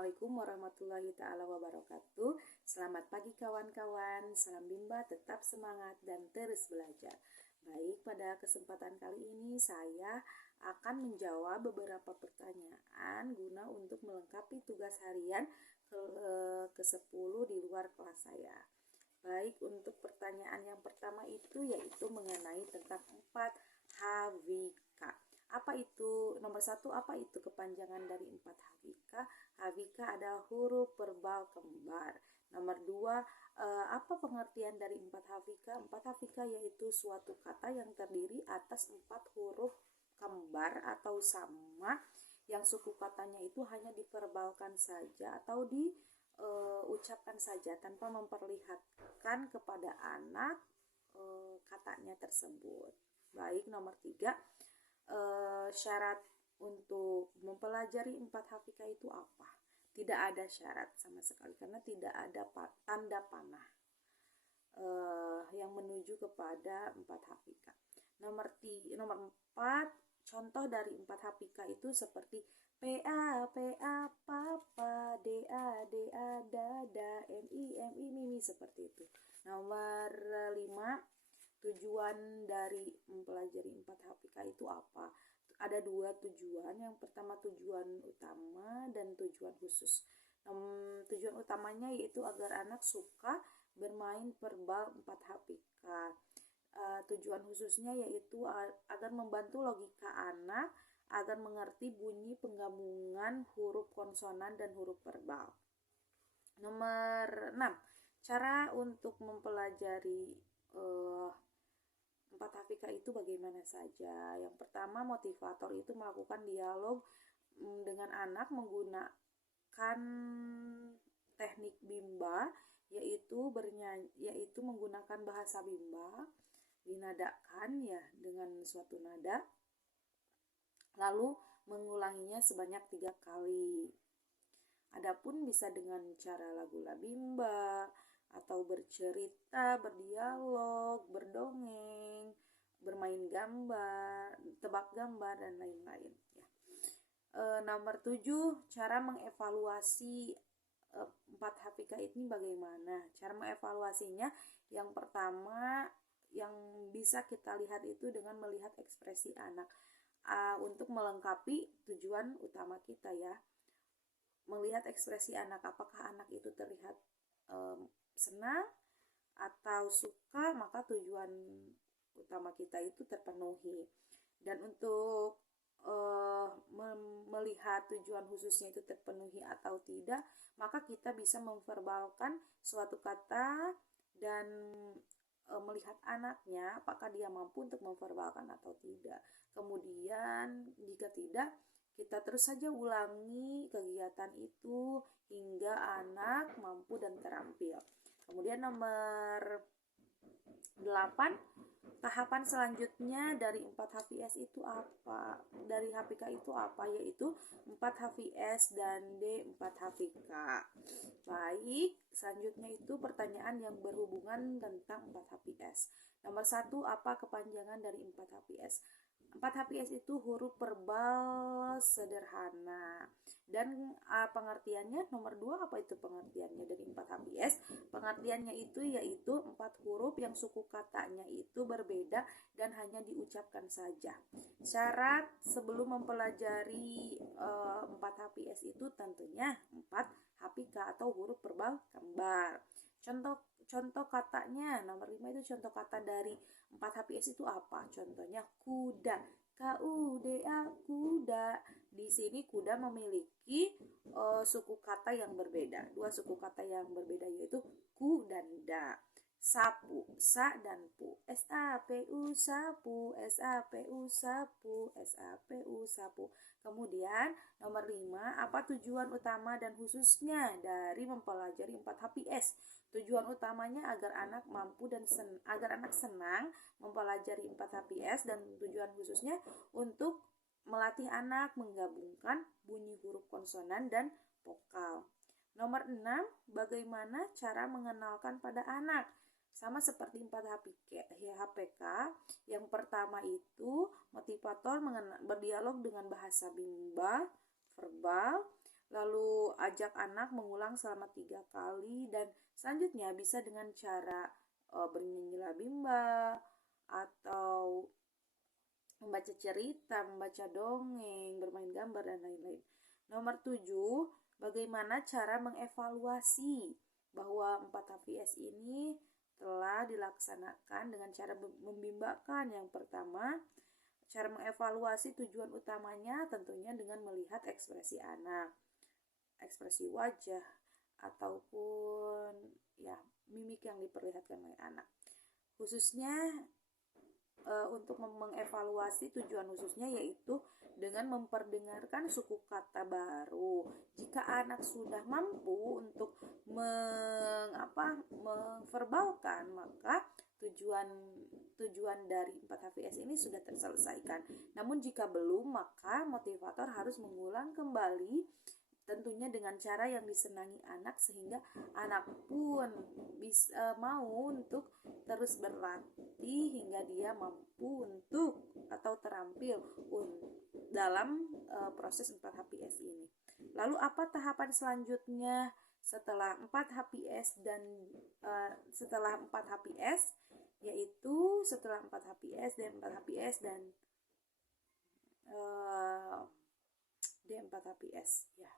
Assalamualaikum warahmatullahi ta'ala wabarakatuh. Selamat pagi kawan-kawan. Salam Bimba, tetap semangat dan terus belajar. Baik, pada kesempatan kali ini saya akan menjawab beberapa pertanyaan guna untuk melengkapi tugas harian ke-10 di luar kelas saya. Baik, untuk pertanyaan yang pertama itu yaitu mengenai tentang 4 Havika. Apa itu? Nomor 1, apa itu kepanjangan dari 4 Havika? Havika adalah huruf verbal kembar. Nomor 2, apa pengertian dari 4 Havika? 4 Havika yaitu suatu kata yang terdiri atas 4 huruf kembar atau sama yang suku katanya itu hanya diverbalkan saja atau diucapkan saja tanpa memperlihatkan kepada anak katanya tersebut. Baik, nomor 3, syarat untuk mempelajari 4 Havika itu apa? Tidak ada syarat sama sekali karena tidak ada tanda panah yang menuju kepada 4 Havika. Nomor 4, contoh dari 4 Havika itu seperti PA, papa, DA, dada, MI, mimi, seperti itu. Nomor 5, tujuan dari mempelajari 4 Havika itu apa? Ada 2 tujuan. Yang pertama tujuan utama dan tujuan khusus. Tujuan utamanya yaitu agar anak suka bermain verbal 4 Havika. Tujuan khususnya yaitu agar membantu logika anak agar mengerti bunyi penggabungan huruf konsonan dan huruf verbal. Nomor 6, cara untuk mempelajari 4 Havika itu bagaimana saja. Yang pertama, motivator itu melakukan dialog dengan anak menggunakan teknik Bimba, yaitu menggunakan bahasa Bimba, dinadakan ya dengan suatu nada, lalu mengulanginya sebanyak 3 kali. Adapun bisa dengan cara lagu-lagu Bimba, atau bercerita, berdialog, berdongeng, bermain gambar, tebak gambar, dan lain-lain. Ya. Nomor 7, cara mengevaluasi 4 Havika ini bagaimana? Cara mengevaluasinya, yang pertama yang bisa kita lihat itu dengan melihat ekspresi anak untuk melengkapi tujuan utama kita ya. Melihat ekspresi anak, apakah anak itu terlihat senang atau suka, maka tujuan utama kita itu terpenuhi. Dan untuk melihat tujuan khususnya itu terpenuhi atau tidak, maka kita bisa memverbalkan suatu kata dan melihat anaknya apakah dia mampu untuk memverbalkan atau tidak. Kemudian jika tidak, kita terus saja ulangi kegiatan itu hingga anak mampu dan terampil. Kemudian nomor 8, tahapan selanjutnya dari 4 HVS itu apa? Dari Havika itu apa? Yaitu 4 HVS dan D4 Havika. Baik, selanjutnya itu pertanyaan yang berhubungan tentang 4 HVS. Nomor 1, apa kepanjangan dari 4 HVS? 4 HVS itu huruf verbal sederhana. Dan pengertiannya, nomor 2, apa itu pengertiannya dari 4 HVS? Pengertiannya itu yaitu 4 huruf yang suku katanya itu berbeda dan hanya diucapkan saja. Syarat sebelum mempelajari 4 HVS itu tentunya 4 Havika atau huruf verbal kembar. Contoh katanya, nomor 5 itu contoh kata dari 4 HVS itu apa? Contohnya kuda, KUDA, kuda. Di sini kuda memiliki suku kata yang berbeda. 2 suku kata yang berbeda yaitu ku dan da. Sapu, sa dan pu. SAPU sapu, SAPU sapu, SAPU sapu. Kemudian nomor 5, apa tujuan utama dan khususnya dari mempelajari 4 HVS? Tujuan utamanya agar anak mampu dan agar anak senang mempelajari 4 HVS, dan tujuan khususnya untuk melatih anak menggabungkan bunyi huruf konsonan dan vokal. Nomor 6, bagaimana cara mengenalkan pada anak? Sama seperti 4 HPK, yang pertama itu motivator berdialog dengan bahasa Bimba, verbal, Lalu ajak anak mengulang selama 3 kali dan selanjutnya bisa dengan cara bernyanyi labimba atau membaca cerita, membaca dongeng, bermain gambar dan lain-lain. Nomor 7, bagaimana cara mengevaluasi bahwa 4 HVS ini telah dilaksanakan dengan cara membimbakan. Yang pertama, cara mengevaluasi tujuan utamanya tentunya dengan melihat ekspresi anak, ekspresi wajah, ataupun ya mimik yang diperlihatkan oleh anak. Khususnya untuk mengevaluasi tujuan khususnya yaitu dengan memperdengarkan suku kata baru. Jika anak sudah mampu untuk memverbalkan, maka tujuan dari 4 HVS ini sudah terselesaikan. Namun jika belum, maka motivator harus mengulang kembali, tentunya dengan cara yang disenangi anak sehingga anak pun bisa mau untuk terus berlatih hingga dia mampu untuk atau terampil dalam proses 4 HPS ini. Lalu apa tahapan selanjutnya setelah 4 HPS dan setelah 4 HPS, yaitu setelah 4 HPS D4 HPS dan D4 HPS ya.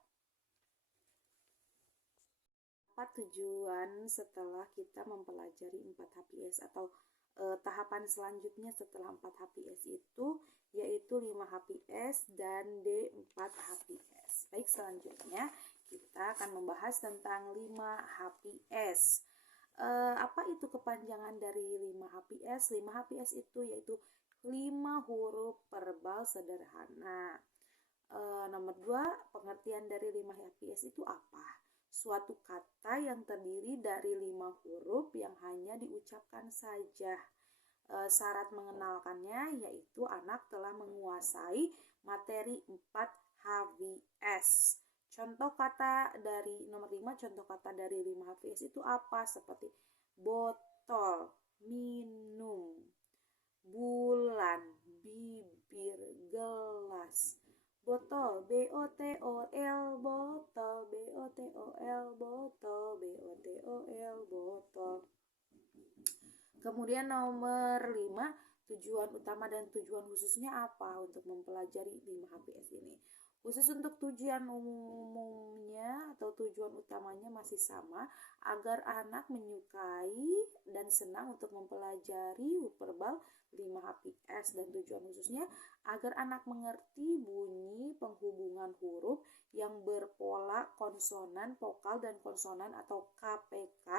Apa tujuan setelah kita mempelajari 4 HPS atau tahapan selanjutnya setelah 4 HPS itu yaitu 5 HPS dan D4 HPS. Baik, selanjutnya kita akan membahas tentang 5 HPS. Apa itu kepanjangan dari 5 HPS? 5 HPS itu yaitu 5 huruf verbal sederhana. Nomor 2, pengertian dari 5 HPS itu apa? Suatu kata yang terdiri dari 5 huruf yang hanya diucapkan saja. Syarat mengenalkannya yaitu anak telah menguasai materi 4 HVS. Contoh kata dari nomor 5, contoh kata dari 5 HVS itu apa? Seperti botol, minum, bulan, bibir, gelas. Botol, BOTOL, botol, BOTOL, botol, BOTOL, botol. Kemudian nomor 5, tujuan utama dan tujuan khususnya apa untuk mempelajari 5 HPS ini? Khusus untuk tujuan umumnya atau tujuan utamanya masih sama, agar anak menyukai dan senang untuk mempelajari verbal 5 HPS, dan tujuan khususnya agar anak mengerti bunyi penghubungan huruf yang berpola konsonan, vokal, dan konsonan atau KPK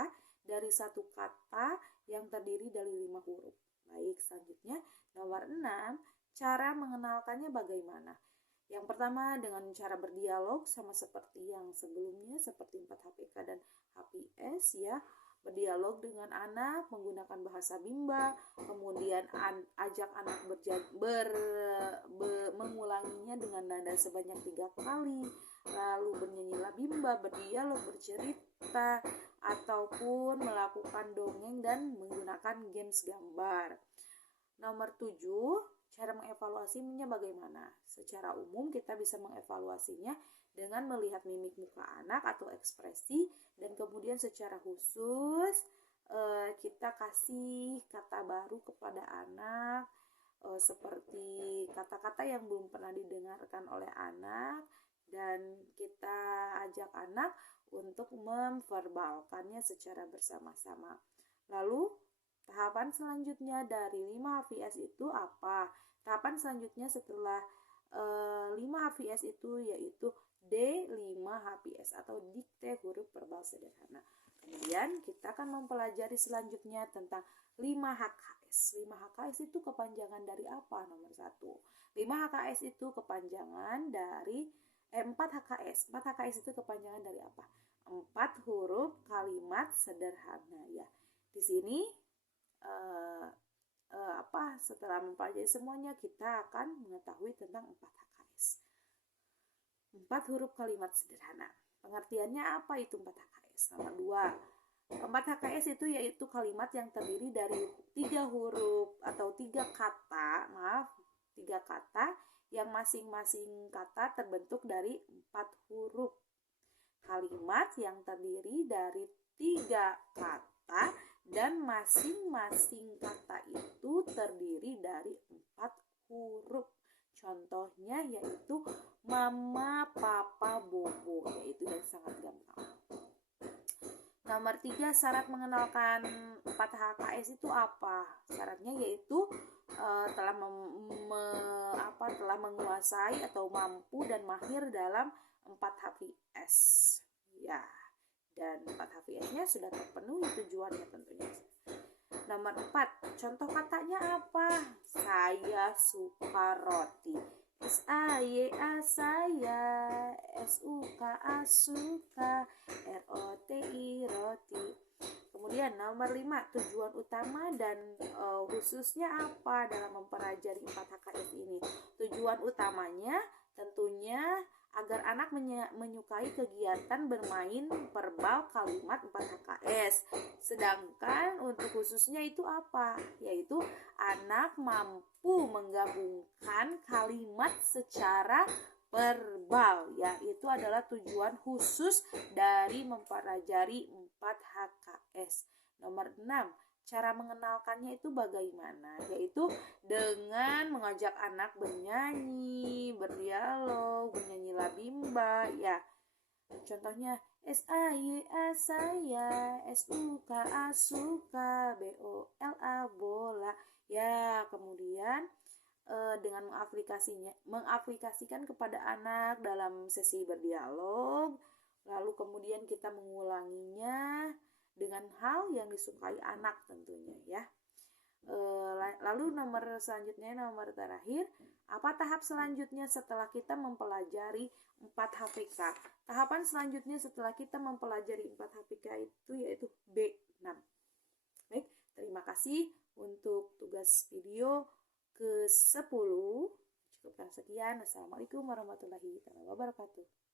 dari satu kata yang terdiri dari 5 huruf. Baik, selanjutnya nomor 6, cara mengenalkannya bagaimana? Yang pertama dengan cara berdialog sama seperti yang sebelumnya, seperti 4 HPK dan HPS ya. Berdialog dengan anak menggunakan bahasa bimba, kemudian ajak anak mengulanginya dengan nada sebanyak 3 kali, lalu bernyanyi labimba, berdialog, bercerita, ataupun melakukan dongeng dan menggunakan games gambar. Nomor 7, cara mengevaluasinya bagaimana? Secara umum kita bisa mengevaluasinya dengan melihat mimik muka anak atau ekspresi, dan kemudian secara khusus kita kasih kata baru kepada anak, seperti kata-kata yang belum pernah didengarkan oleh anak, dan kita ajak anak untuk memverbalkannya secara bersama-sama. Lalu tahapan selanjutnya dari 5 HVS itu apa? Tahapan selanjutnya setelah 5 HVS itu yaitu D5 HVS atau dikte huruf verbal sederhana. Kemudian kita akan mempelajari selanjutnya tentang 5 HKS. 5 HKS itu kepanjangan dari apa? Nomor 1. 5 HKS itu kepanjangan dari 4 HKS. 4 HKS itu kepanjangan dari apa? 4 huruf kalimat sederhana ya. Di sini setelah mempelajari semuanya kita akan mengetahui tentang 4 HKS. 4 huruf kalimat sederhana. Pengertiannya apa itu 4 HKS? Nomor 2. 4 HKS itu yaitu kalimat yang terdiri dari 3 huruf atau 3 kata, 3 kata yang masing-masing kata terbentuk dari 4 huruf. Kalimat yang terdiri dari 3 kata dan masing-masing kata itu terdiri dari 4 huruf. Contohnya yaitu mama, papa, bobo, yaitu yang sangat gampang. Nomor 3, syarat mengenalkan 4 HKS itu apa? Syaratnya yaitu telah menguasai atau mampu dan mahir dalam 4 HVS. Ya, dan 4 HVS-nya sudah terpenuhi tujuannya tentunya. Nomor 4, contoh katanya apa? Saya suka roti. S-A-Y-A saya, S-U-K-A suka, R-O-T-I roti. Kemudian nomor 5, tujuan utama dan khususnya apa dalam mempelajari 4 HKS ini? Tujuan utamanya tentunya agar anak menyukai kegiatan bermain verbal kalimat 4 HKS. Sedangkan untuk khususnya itu apa? Yaitu anak mampu menggabungkan kalimat secara verbal, ya. Itu adalah tujuan khusus dari mempelajari 4 HKS. Nomor 6, cara mengenalkannya itu bagaimana? Yaitu dengan mengajak anak bernyanyi, berdialog, bernyanyi labimba, ya. Contohnya S-A-Y-A saya, S-U-K-A suka, B-O-L-A bola. Ya, kemudian dengan mengaplikasikan kepada anak dalam sesi berdialog, lalu kemudian kita mengulanginya dengan hal yang disukai anak tentunya, ya. Lalu nomor terakhir, apa tahap selanjutnya setelah kita mempelajari 4 HPK? Tahapan selanjutnya setelah kita mempelajari 4 HPK itu yaitu B6. Baik, terima kasih untuk tugas video ke-10. Cukupkan sekian. Assalamualaikum warahmatullahi wabarakatuh.